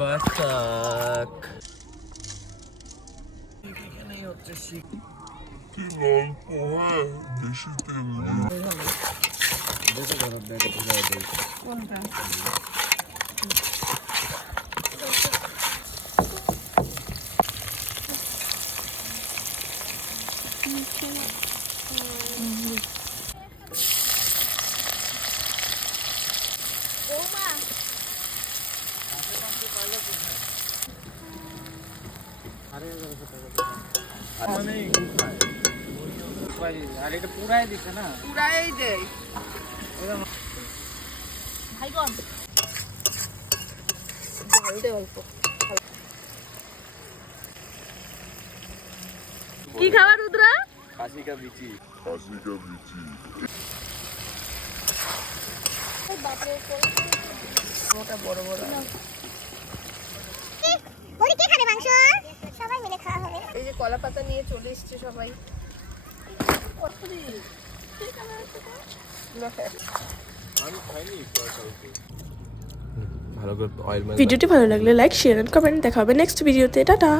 বাসাক আর এটা পুরাই দিছে না, পুরাই দেয় ভাইগন জল দে অল্প। কি খাবার রুদ্রা? খাসি কা বিচি ওটা বড় বড় বলি কে খাবে মাংস? সবাই মিলে খাওয়া হবে। এই যে কলা পাতা নিয়ে চলে এসেছে সবাই। ভালো করে অয়েল ভিডিওটি ভালো লাগলে লাইক শেয়ার এন্ড কমেন্ট। দেখা হবে নেক্সট ভিডিওতে। টাটা।